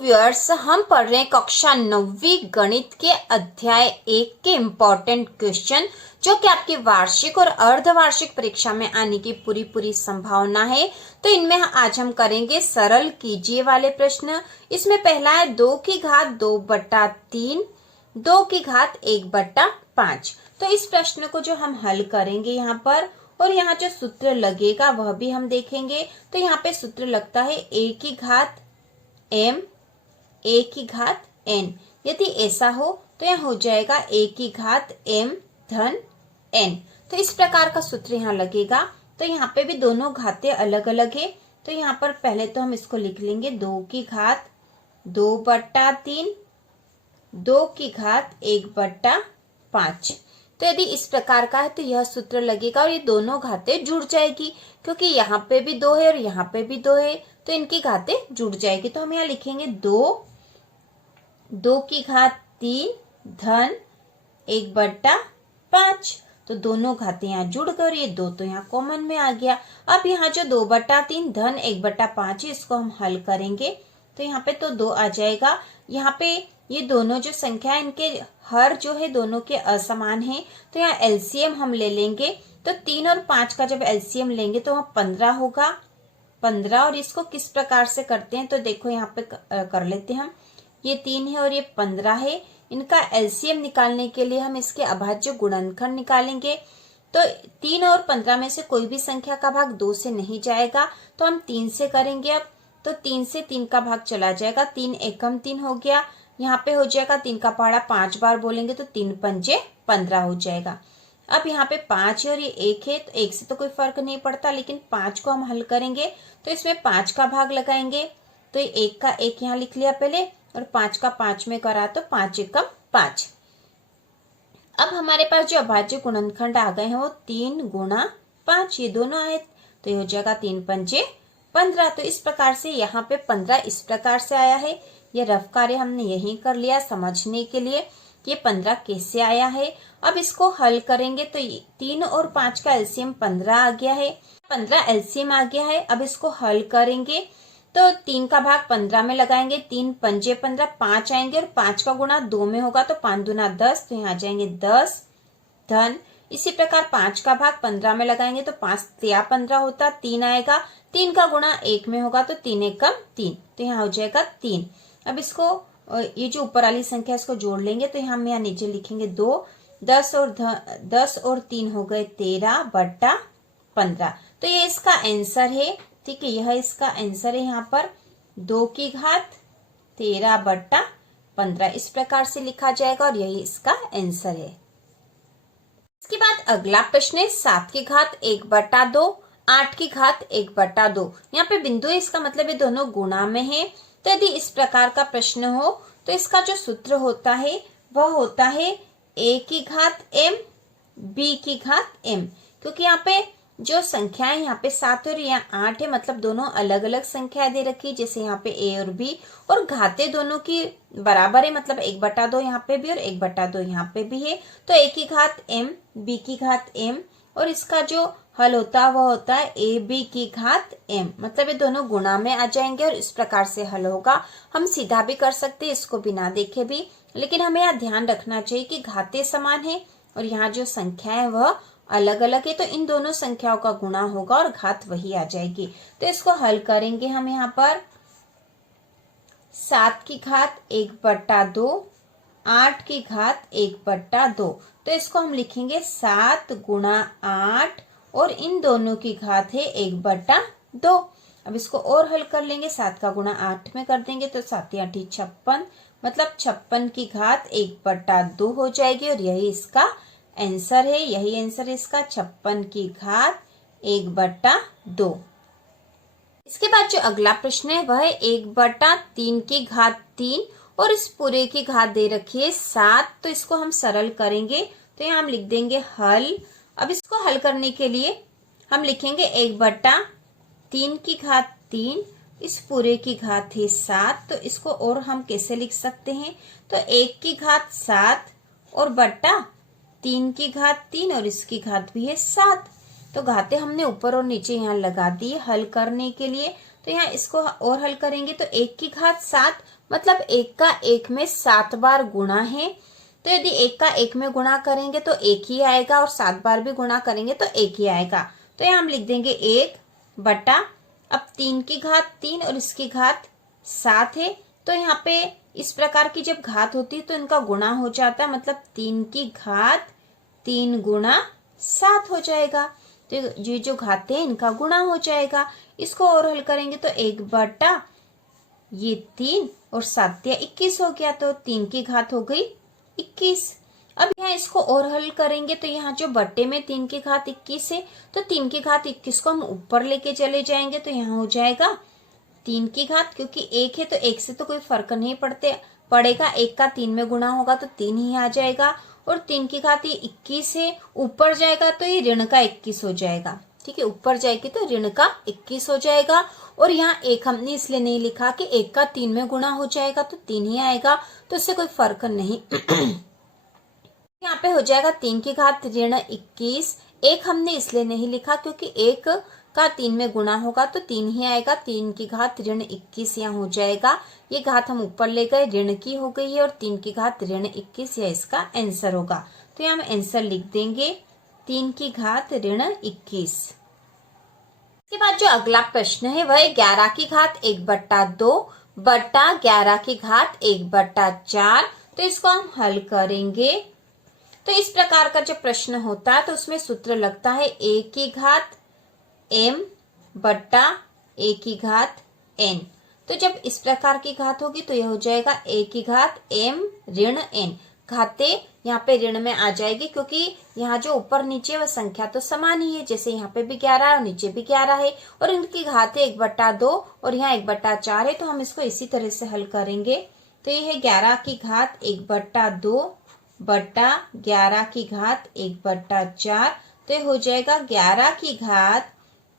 Viewers, हम पढ़ रहे हैं कक्षा 9वीं गणित के अध्याय 1 के इम्पोर्टेंट क्वेश्चन, जो कि आपकी वार्षिक और अर्धवार्षिक परीक्षा में आने की पूरी संभावना है। तो इनमें आज हम करेंगे सरल कीजिए वाले प्रश्न। इसमें पहला है 2 की घात 2/3, 2 की घात 1/5। तो इस प्रश्न को जो हम हल करेंगे यहाँ पर, और यहाँ जो सूत्र लगेगा वह भी हम देखेंगे। तो यहाँ पे सूत्र लगता है a की घात m, a की घात n। यदि ऐसा हो तो यहाँ हो जाएगा a की घात m धन n। तो इस प्रकार का सूत्र यहाँ लगेगा। तो यहाँ पे भी दोनों घातें अलग अलग है। तो यहाँ पर पहले तो हम इसको लिख लेंगे 2 की घात 2/3, 2 की घात 1/5। तो यदि इस प्रकार का है तो यह सूत्र लगेगा और ये दोनों घातें जुड़ जाएगी, क्योंकि यहाँ पे भी 2 है और यहाँ पे भी 2 है, तो इनकी घातें जुड़ जाएगी। तो हम यहाँ लिखेंगे 2 की घात 3 धन 1/5। तो दोनों घातें यहाँ जुड़ गए और ये 2 तो यहाँ कॉमन में आ गया। अब यहाँ जो 2/3 धन 1/5 है, इसको हम हल करेंगे तो यहाँ पे तो 2 आ जाएगा। यहाँ पे ये दोनों जो संख्या है, इनके हर जो है दोनों के असमान है। तो यहाँ एलसीएम हम ले लेंगे। तो 3 और 5 का जब एलसीएम लेंगे तो वहाँ 15 होगा, 15। और इसको किस प्रकार से करते हैं तो देखो यहाँ पे कर लेते हैं हम। ये 3 है और ये 15 है। इनका एलसीएम निकालने के लिए हम इसके अभाज्य गुणनखंड निकालेंगे। तो 3 और 15 में से कोई भी संख्या का भाग 2 से नहीं जाएगा, तो हम 3 से करेंगे। अब तो 3 से 3 का भाग चला जाएगा, 3 एकम 3 हो गया। यहाँ पे हो जाएगा 3 का पहाड़ा 5 बार बोलेंगे तो 3 पंजे 15 हो जाएगा। अब यहाँ पे 5 है और ये 1 है, तो 1 से तो कोई फर्क नहीं पड़ता, लेकिन 5 को हम हल करेंगे तो इसमें 5 का भाग लगाएंगे। तो ये 1 का 1 यहाँ लिख लिया पहले, और 5 का 5 में करा तो 5 एकम 5। अब हमारे पास जो अभाज्य गुणनखंड आ गए हैं वो 3 गुणा 5, ये दोनों आए, तो ये हो जाएगा 3 पंजे 15। तो इस प्रकार से यहाँ पे 15 इस प्रकार से आया है। ये रफ कार्य हमने यही कर लिया समझने के लिए कि 15 कैसे आया है। अब इसको हल करेंगे तो 3 और 5 का एलसीएम 15 आ गया है, 15 एलसीएम आ गया है। अब इसको हल करेंगे तो 3 का भाग 15 में लगाएंगे, 3 पंजे 15, 5 आएंगे और 5 का गुणा 2 में होगा तो 5 दूना 10, तो यहाँ आ जाएंगे 10 धन। इसी प्रकार 5 का भाग 15 में लगाएंगे तो 5 तिया 15 होता, 3 आएगा, 3 का गुणा 1 में होगा तो 3 एकम 3, तो यहाँ हो जाएगा 3। अब इसको ये जो ऊपर वाली संख्या इसको जोड़ लेंगे तो हम यहाँ नीचे लिखेंगे 2, 10 और 3 हो गए 13/15। तो ये इसका आंसर है, ठीक है, यह इसका आंसर है। यहाँ पर 2 की घात 13/15 इस प्रकार से लिखा जाएगा और यही इसका आंसर है। इसके बाद अगला प्रश्न है 7 की घात 1/2, 8 की घात 1/2। यहाँ पे बिंदु है, इसका मतलब ये दोनों गुणा में है। तो यदि इस प्रकार का प्रश्न हो तो इसका जो सूत्र होता है वह होता है a की घात m, b की घात m। क्योंकि यहाँ पे जो संख्या है यहाँ पे 7 और यहाँ 8 है, मतलब दोनों अलग अलग संख्या दे रखी, जैसे यहाँ पे a और b, और घातें दोनों की बराबर है, मतलब 1/2 यहाँ पे भी और 1/2 यहाँ पे भी है। तो a की घात m, b की घात m, और इसका जो हल होता है वह होता है a b की घात m, मतलब ये दोनों गुणा में आ जाएंगे और इस प्रकार से हल होगा। हम सीधा भी कर सकते हैं इसको बिना देखे भी, लेकिन हमें यहाँ ध्यान रखना चाहिए कि घातें समान है और यहाँ जो संख्या है वह अलग अलग है, तो इन दोनों संख्याओं का गुणा होगा और घात वही आ जाएगी। तो इसको हल करेंगे हम यहाँ पर 7 की घात 1/2, 8 की घात 1/2। तो इसको हम लिखेंगे 7 गुणा 8 और इन दोनों की घात है 1/2। अब इसको और हल कर लेंगे, 7 का गुणा 8 में कर देंगे तो 7 8 56, मतलब 56 की घात 1/2 हो जाएगी और यही इसका आंसर है। यही आंसर है इसका, 56 की घात 1/2। इसके बाद जो अगला प्रश्न है वह है 1/3 की घात 3 और इस पूरे की घात दे रखी है 7। तो इसको हम सरल करेंगे तो यहाँ हम लिख देंगे हल। अब इसको हल करने के लिए हम लिखेंगे 1/3 की घात 3, इस पूरे की घात है 7। तो इसको और हम कैसे लिख सकते हैं, तो 1 की घात 7 और बट्टा 3 की घात 3 और इसकी घात भी है 7। तो घातें हमने ऊपर और नीचे यहाँ लगा दी हल करने के लिए। तो यहाँ इसको और हल करेंगे तो 1 की घात 7 मतलब 1 का 1 में 7 बार गुणा है। तो यदि 1 का 1 में गुणा करेंगे तो 1 ही आएगा और 7 बार भी गुणा करेंगे तो 1 ही आएगा। तो यहाँ हम लिख देंगे 1 बटा, अब 3 की घात 3 और इसकी घात 7 है। तो यहाँ पे इस प्रकार की जब घात होती है तो इनका गुणा हो जाता है, मतलब 3 की घात 3 गुणा 7 हो जाएगा। तो ये जो घाते हैं इनका गुणा हो जाएगा। इसको और हल करेंगे तो 1 बटा ये 3 और 7 या 21 हो गया, तो 3 की घात हो गई 21। अब यहाँ इसको और हल करेंगे तो यहाँ जो बट्टे में 3 की घात 21 है तो 3 की घात 21 को हम ऊपर लेके चले जाएंगे तो यहाँ हो जाएगा 3 की घात, क्योंकि 1 है तो 1 से तो कोई फर्क नहीं पड़ेगा। 1 का 3 में गुणा होगा तो 3 ही आ जाएगा और 3 की घात ये 21 है, ऊपर जाएगा तो ये ऋण का 21 हो जाएगा। ठीक है, ऊपर जाएगी तो ऋण का 21 हो जाएगा। और यहाँ 1 हमने इसलिए नहीं लिखा कि 1 का 3 में गुणा हो जाएगा तो 3 ही आएगा, तो इससे कोई फर्क नहीं। यहाँ पे हो जाएगा 3 की घात ऋण 21। 1 हमने इसलिए नहीं लिखा क्योंकि 1 का 3 में गुणा होगा तो 3 ही आएगा। 3 की घात ऋण 21 यहाँ हो जाएगा। ये घात हम ऊपर ले गए, ऋण की हो गई है और 3 की घात ऋण 21 यह इसका आंसर होगा। तो यहाँ हम आंसर लिख देंगे 3 की घात ऋण 21। इसके बाद जो अगला प्रश्न है वह 11 की घात 1/2 बटा 11 की घात 1/4। तो इसको हम हल करेंगे। तो इस प्रकार का जो प्रश्न होता है तो उसमें सूत्र लगता है a की घात m बट्टा a की घात n। तो जब इस प्रकार की घात होगी तो यह हो जाएगा a की घात m ऋण n। घाते यहाँ पे ऋण में आ जाएगी क्योंकि यहाँ जो ऊपर नीचे वह संख्या तो समान ही है, जैसे यहाँ पे भी 11 है और नीचे भी 11 है और इनकी घातें 1/2 और यहाँ 1/4 है। तो हम इसको इसी तरह से हल करेंगे। तो ये है 11 की घात 1/2 बट्टा 11 की घात 1/4। तो ये हो जाएगा 11 की घात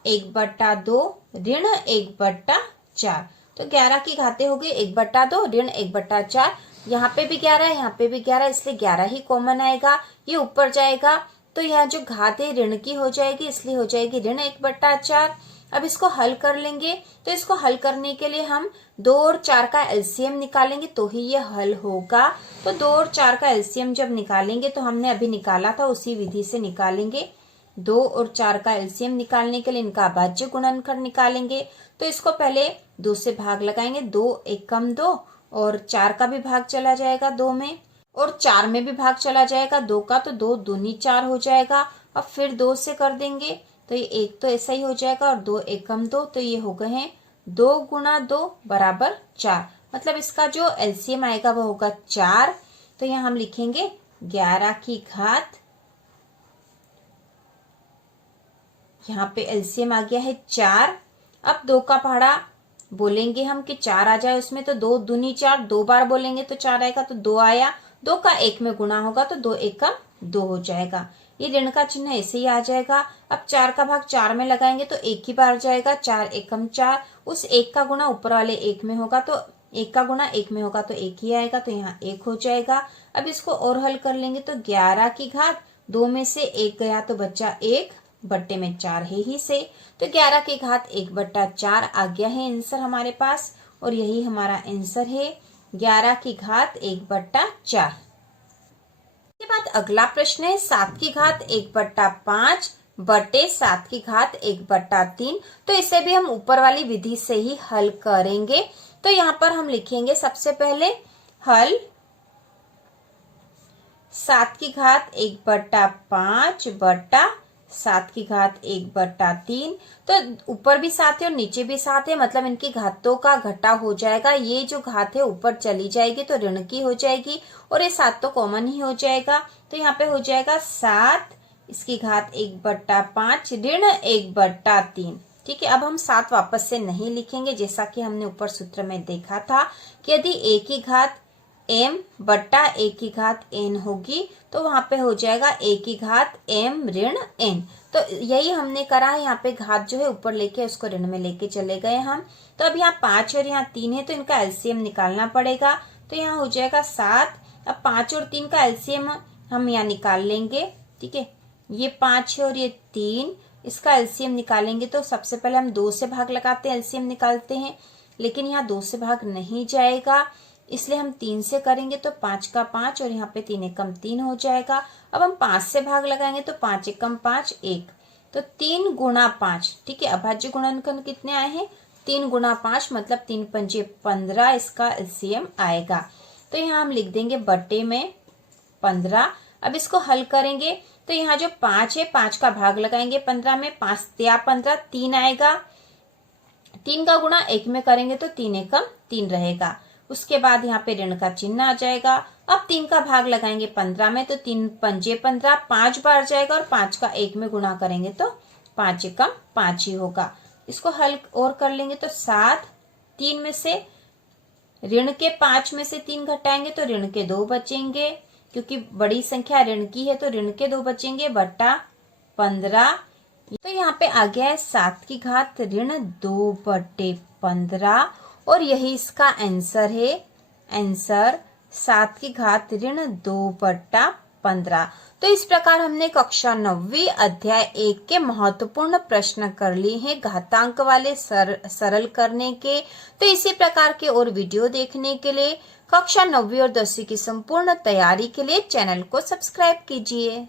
1/2 ऋण 1/4। तो 11 की घातें हो गई 1/2 ऋण 1/4। यहाँ पे भी 11 है, यहाँ पे भी 11, इसलिए 11 ही कॉमन आएगा। ये ऊपर जाएगा तो यहाँ जो घात है ऋण की हो जाएगी, इसलिए हो जाएगी ऋण 1/4। अब इसको हल कर लेंगे। तो इसको हल करने के लिए हम 2 और 4 का एलसीएम निकालेंगे तो ही ये हल होगा। तो 2 और 4 का एलसीएम जब निकालेंगे तो हमने अभी निकाला था उसी विधि से निकालेंगे। 2 और 4 का एलसीएम निकालने के लिए इनका अभाज्य गुणनखंड निकालेंगे। तो इसको पहले 2 से भाग लगाएंगे, 2 एकम 2 और 4 का भी भाग चला जाएगा 2 में और 4 में भी भाग चला जाएगा 2 का, तो 2 दूनी 4 हो जाएगा। अब फिर 2 से कर देंगे तो ये 1 तो ऐसा ही हो जाएगा और 2 एकम 2, तो ये हो गए हैं 2 गुणा 2 बराबर 4। मतलब इसका जो एलसीएम आएगा वो होगा 4। तो यहाँ हम लिखेंगे 11 की घात, यहाँ पे एलसीएम आ गया है 4। अब 2 का पहाड़ा बोलेंगे हम कि 4 आ जाए उसमें, तो 2 दूनी 4, 2 बार बोलेंगे तो 4 आएगा, तो 2 आया। 2 का 1 में गुणा होगा तो 2 एकम 2 हो जाएगा। ये ऋण का चिन्ह ऐसे ही आ जाएगा। अब 4 का भाग 4 में लगाएंगे तो 1 ही बार जाएगा, 4 एकम 4। उस 1 का गुणा ऊपर वाले 1 में होगा तो 1 का गुणा 1 में होगा तो 1 ही आएगा, तो यहाँ 1 हो जाएगा। अब इसको और हल कर लेंगे तो 11 की घात 2 में से 1 गया तो बच्चा 1 बट्टे में 4 है ही से, तो 11 की घात 1/4 आ गया है आंसर हमारे पास। और यही हमारा आंसर है 11 की घात 1/4। इसके बाद अगला प्रश्न है 7 की घात 1/5 बटे 7 की घात 1/3। तो इसे भी हम ऊपर वाली विधि से ही हल करेंगे। तो यहाँ पर हम लिखेंगे सबसे पहले हल 7 की घात 1/5 बटा 7 की घात 1/3। तो ऊपर भी 7 है और नीचे भी 7 है, मतलब इनकी घातों का घटा हो जाएगा। ये जो घात है ऊपर चली जाएगी तो ऋण की हो जाएगी और ये 7 तो कॉमन ही हो जाएगा। तो यहाँ पे हो जाएगा 7 इसकी घात 1/5 ऋण 1/3। ठीक है, अब हम 7 वापस से नहीं लिखेंगे, जैसा कि हमने ऊपर सूत्र में देखा था कि यदि a की घात m बट्टा a की घात n होगी तो वहां पे हो जाएगा a की घात m ऋण n। तो यही हमने करा है, यहाँ पे घात जो है ऊपर लेके उसको ऋण में लेके चले गए हम। तो अब यहाँ 5 और यहाँ 3 है तो इनका एलसीएम निकालना पड़ेगा। तो यहाँ हो जाएगा 7। अब 5 और 3 का एलसीएम हम यहाँ निकाल लेंगे। ठीक है, ये 5 है और ये 3, इसका एलसीएम निकालेंगे तो सबसे पहले हम 2 से भाग लगाते हैं, एलसीएम निकालते हैं, लेकिन यहाँ 2 से भाग नहीं जाएगा, इसलिए हम 3 से करेंगे तो 5 का 5 और यहाँ पे 3 एकम 3 हो जाएगा। अब हम 5 से भाग लगाएंगे तो 5 एकम 5 1, तो 3 गुणा 5, ठीक है। अभाज्य गुणनखंड कितने आए हैं? 3 गुणा 5 मतलब 3 पंजे 15, इसका एलसीएम आएगा। तो यहाँ हम लिख देंगे बटे में 15। अब इसको हल करेंगे तो यहाँ जो 5 है 5 का भाग लगाएंगे 15 में, 5 त्या 15, 3 आएगा। 3 का गुणा 1 में करेंगे तो 3 एकम 3 रहेगा। उसके बाद यहाँ पे ऋण का चिन्ह आ जाएगा। अब 3 का भाग लगाएंगे 15 में तो 3 पंजे 15, 5 बार जाएगा और 5 का 1 में गुणा करेंगे तो 5 एकम 5 ही होगा। इसको हल और कर लेंगे तो 7, 3 में से ऋण के 5 में से 3 घटाएंगे तो ऋण के 2 बचेंगे, क्योंकि बड़ी संख्या ऋण की है तो ऋण के 2 बचेंगे बटा 15। तो यहाँ पे आ गया है 7 की घात ऋण 2 बटे 15 और यही इसका आंसर है। आंसर 7 की घात ऋण 2 बटा 15। तो इस प्रकार हमने कक्षा 9वीं अध्याय 1 के महत्वपूर्ण प्रश्न कर लिए हैं घातांक वाले सरल करने के। तो इसी प्रकार के और वीडियो देखने के लिए कक्षा 9वीं और 10वीं की संपूर्ण तैयारी के लिए चैनल को सब्सक्राइब कीजिए।